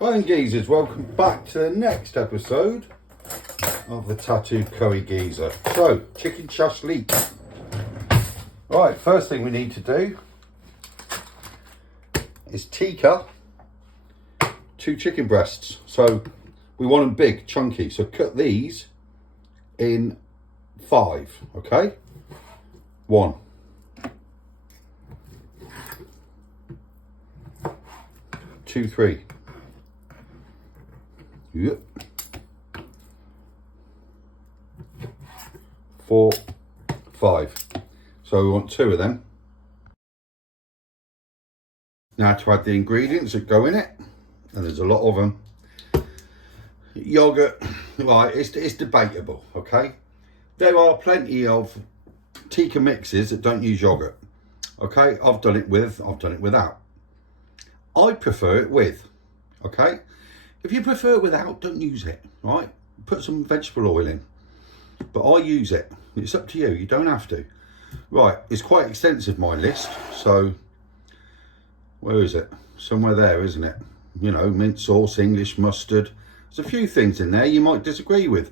Hi and geezers, welcome back to the next episode of the Tattooed Curry Geezer. So, chicken shashlik. Right, first thing we need to do is Tikka 2 chicken breasts. So we want them big, chunky. So cut these in 5, okay? 1. 2, 3. Yep. 4, 5. So we want 2 of them. Now to add the ingredients that go in it, and there's a lot of them. Yogurt, right, it's debatable, okay? There are plenty of tikka mixes that don't use yogurt, okay? I've done it with, I've done it without. I prefer it with, okay? If you prefer it without, don't use it, right? Put some vegetable oil in, but I use it. It's up to you, you don't have to. Right, it's quite extensive, my list, so where is it? Somewhere there, isn't it? You know, mint sauce, English mustard. There's a few things in there you might disagree with.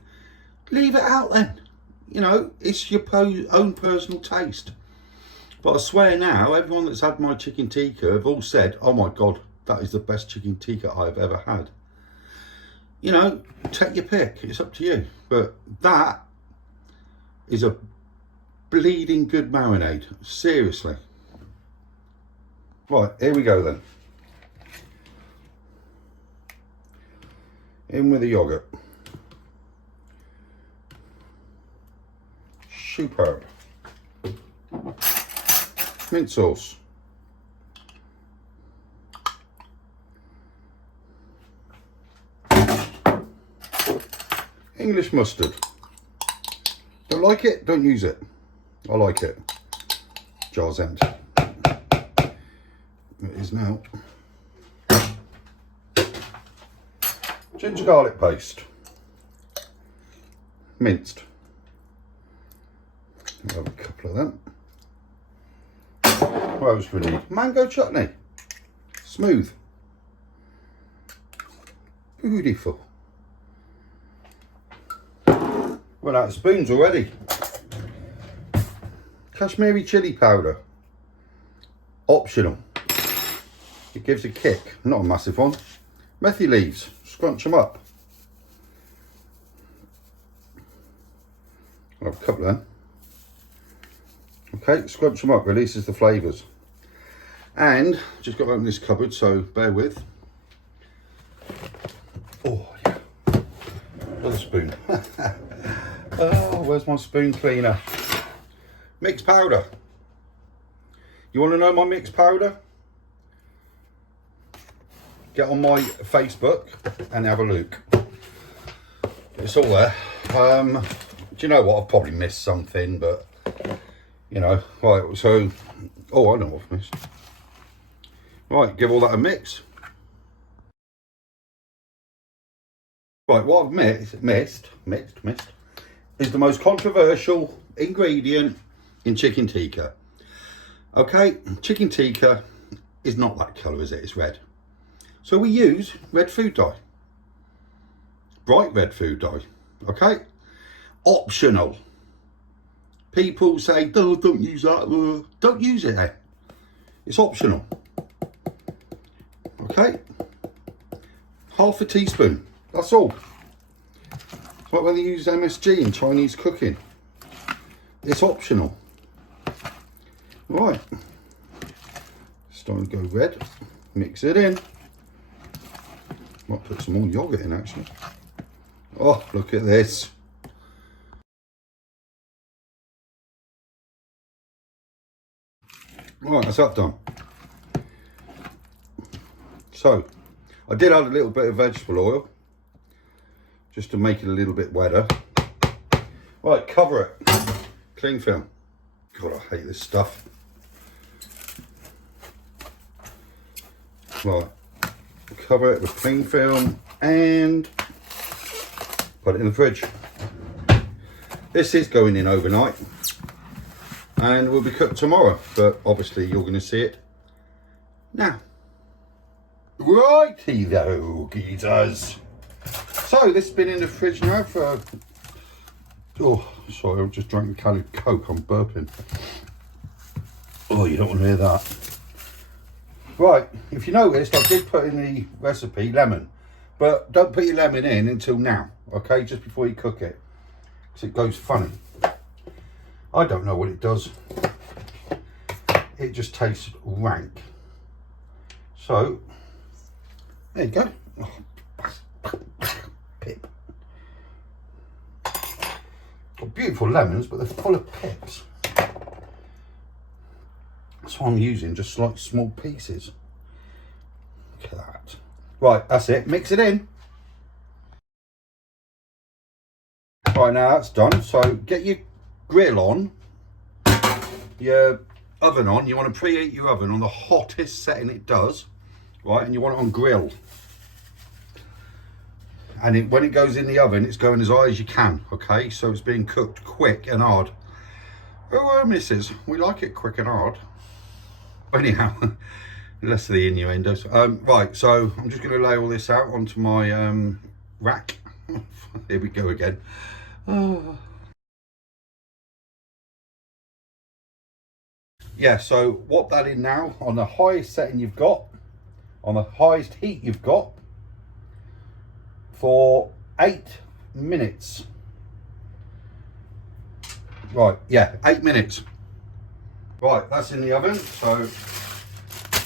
Leave it out then. You know, it's your own personal taste. But I swear now, everyone that's had my chicken tikka have all said, oh my God, that is the best chicken tikka I've ever had. You know, take your pick, it's up to you. But that is a bleeding good marinade, seriously. Right, here we go then. In with the yogurt. Superb. Mint sauce. English mustard. Don't like it? Don't use it. I like it. Jar's empty. It is now. Ginger garlic paste. Minced. I'll have a couple of them. What else we need? Mango chutney. Smooth. Beautiful. Run out of spoons already. Kashmiri chili powder. Optional. It gives a kick, not a massive one. Methi leaves, scrunch them up. I'll have a couple then. Okay, scrunch them up, releases the flavours. And, just got to open this cupboard, so bear with. Oh, yeah. Another spoon. Oh, where's my spoon cleaner? Mixed powder. You want to know my mixed powder? Get on my Facebook and have a look. It's all there. Do you know what? I've probably missed something, but you know, right. So, oh, I know what I've missed. Right, give all that a mix. Right, what I've missed is the most controversial ingredient in chicken tikka. Okay, chicken tikka is not that colour, is it? It's red. So we use red food dye. Bright red food dye. Okay? Optional. People say, oh, don't use that. Don't use it then. It's optional. Okay? Half a teaspoon. That's all. It's like when they use MSG in Chinese cooking. It's optional. Right. Starting to go red. Mix it in. Might put some more yogurt in actually. Oh, look at this. Right, that's that done. So, I did add a little bit of vegetable oil just to make it a little bit wetter. Right, cover it. Cling film. God, I hate this stuff. Right. Cover it with cling film and put it in the fridge. This is going in overnight and will be cooked tomorrow, but obviously you're going to see it now. Righty though, geezers. So this has been in the fridge now for, oh sorry, I've just drank a can of Coke, I'm burping. Oh, you don't want to hear that. Right, if you noticed, I did put in the recipe lemon, but don't put your lemon in until now, okay, just before you cook it, because it goes funny. I don't know what it does. It just tastes rank. So, there you go. Oh, pip. Got beautiful lemons, but they're full of pips. That's why I'm using just like small pieces. Look at that. Right, that's it. Mix it in. Right, now that's done. So get your grill on, your oven on. You want to preheat your oven on the hottest setting it does, right? And you want it on grill. And when it goes in the oven, it's going as high as you can, okay? So it's being cooked quick and hard. Oh, missus, we like it quick and hard. Anyhow, less of the innuendos. Right, so I'm just going to lay all this out onto my rack. Here we go again. Oh. Yeah, so whop that in now on the highest setting you've got, on the highest heat you've got, for 8 minutes. Right, yeah, 8 minutes. Right, that's in the oven, so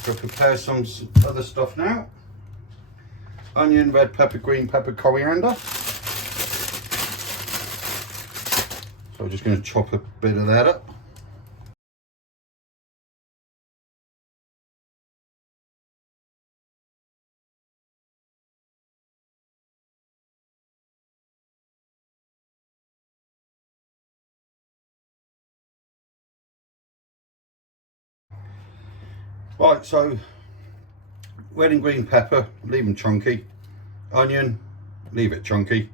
go prepare some other stuff now. Onion, red pepper, green pepper, coriander. So I'm just going to chop a bit of that up. Right, so red and green pepper, leave them chunky. Onion, leave it chunky.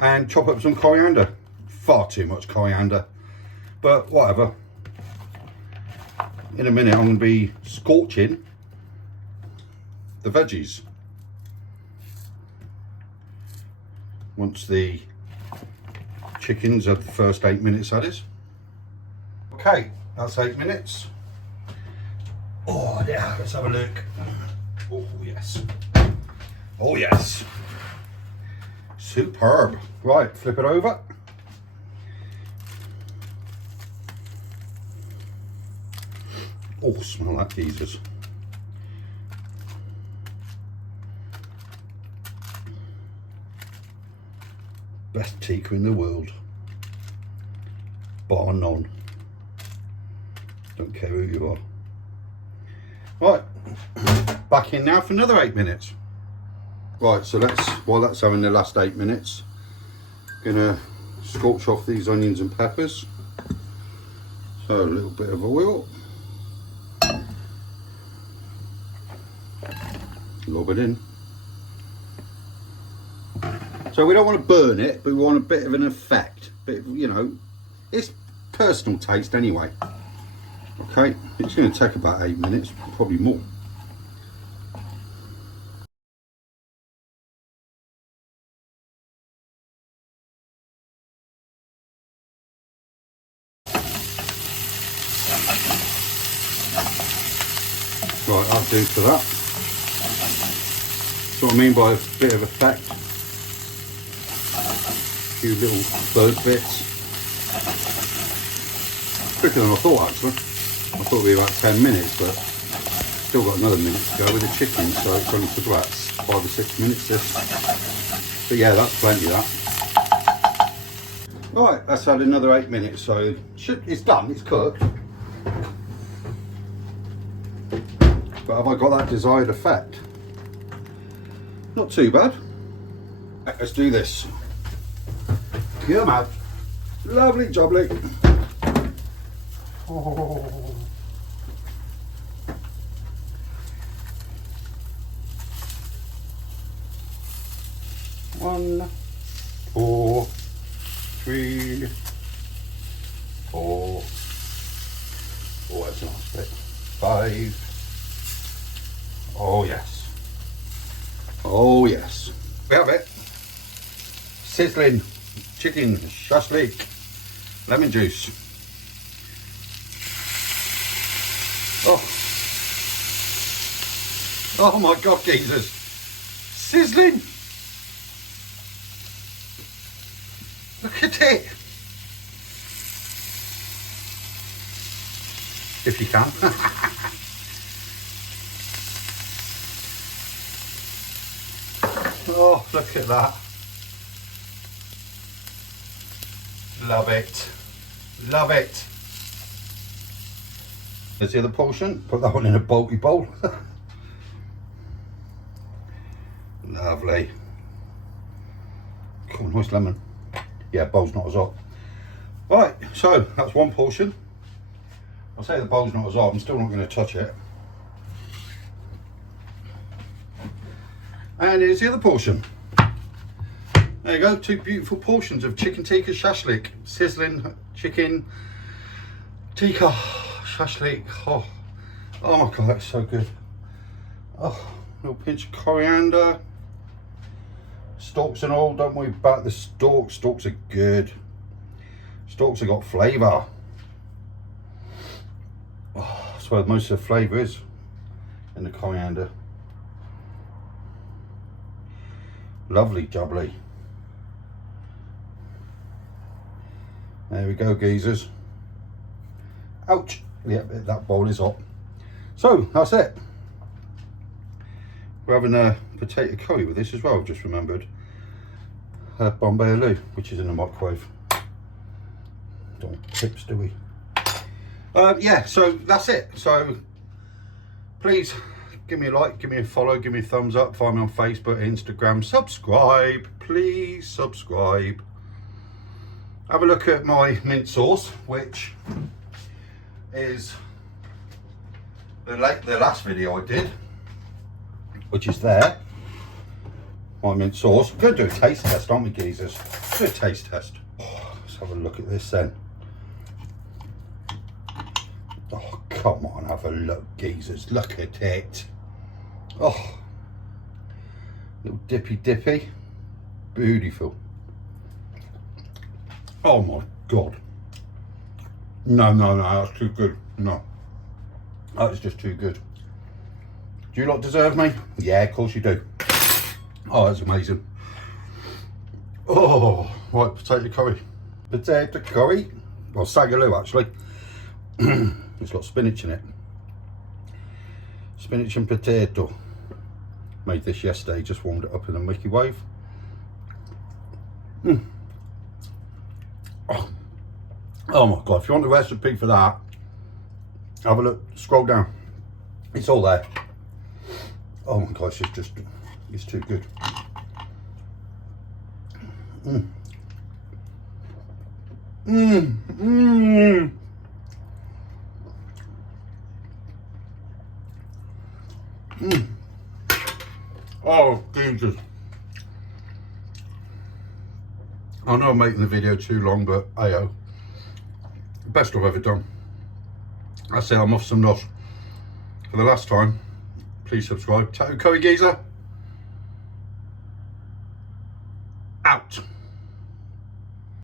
And chop up some coriander. Far too much coriander, but whatever. In a minute I'm going to be scorching the veggies. Once the chickens have the first 8 minutes, that is. Okay, that's 8 minutes. Oh yeah, let's have a look. Oh yes. Oh yes. Superb. Right, flip it over. Oh, smell that, geezers. Best tikka in the world. Bar none. Don't care who you are. Right, back in now for another 8 minutes. Right, so while that's having the last 8 minutes, gonna scorch off these onions and peppers. So a little bit of oil. Lob it in. So we don't want to burn it, but we want a bit of an effect. Bit of, you know, it's personal taste anyway. Okay, it's going to take about 8 minutes, probably more. Right, that'll do for that. That's what I mean by a bit of effect. A few little bird bits. Quicker than I thought actually. I thought it'd be about 10 minutes, but still got another minute to go with the chicken, so it's only took about 5 or 6 minutes this. But yeah, that's plenty of that. Right, that's had another 8 minutes, so it's done, it's cooked. But have I got that desired effect? Not too bad. Let's do this. Come out. Lovely jubbly. Oh. One, 4, 3, 4. Oh, that's a nice bit. 5. Oh yes. Oh yes, we have it. Sizzling chicken shashlik, lemon juice. Oh my God, geezers. Sizzling. Look at it. If you can. Oh, look at that. Love it. Love it. There's the other portion. Put that one in a bulky bowl. Lovely. Cool, nice lemon. Yeah, bowl's not as hot. Right, so that's one portion. I'll say the bowl's not as hot, I'm still not going to touch it. And here's the other portion. There you go, two beautiful portions of chicken tikka shashlik. Sizzling chicken tikka shashlik. Oh my God, that's so good. Oh, a little pinch of coriander. Stalks and all, don't worry about the stalks. Stalks are good. Stalks have got flavour. Oh, that's where most of the flavour is, in the coriander. Lovely jubbly. There we go, geezers. Ouch. Yeah, that bowl is hot. So, that's it. We're having a potato curry with this as well, I've just remembered. Bombay aloo, which is in the microwave. Don't want tips, do we? Yeah, so that's it. So, please give me a like, give me a follow, give me a thumbs up. Find me on Facebook, Instagram. Subscribe, please subscribe. Have a look at my mint sauce, which is the last video I did, which is there. My mint sauce. We're going to do a taste test, aren't we, geezers? Do a taste test. Oh, let's have a look at this then. Oh, come on, have a look, geezers. Look at it. Oh, little dippy. Beautiful. Oh my God. No, that's too good. No, that is just too good. Do you lot deserve me? Yeah, of course you do. Oh, that's amazing. Oh, right, potato curry. Potato curry. Well, Saag Aloo, actually. It's got spinach in it. Spinach and potato. Made this yesterday, just warmed it up in the microwave. Oh my God, if you want the recipe for that, have a look, scroll down. It's all there. Oh my gosh, it's too good. Oh, Jesus. I know I'm making the video too long, but ayo. Best I've ever done. That's it, I'm off some nosh. For the last time, please subscribe. Tattoo Curry Geezer.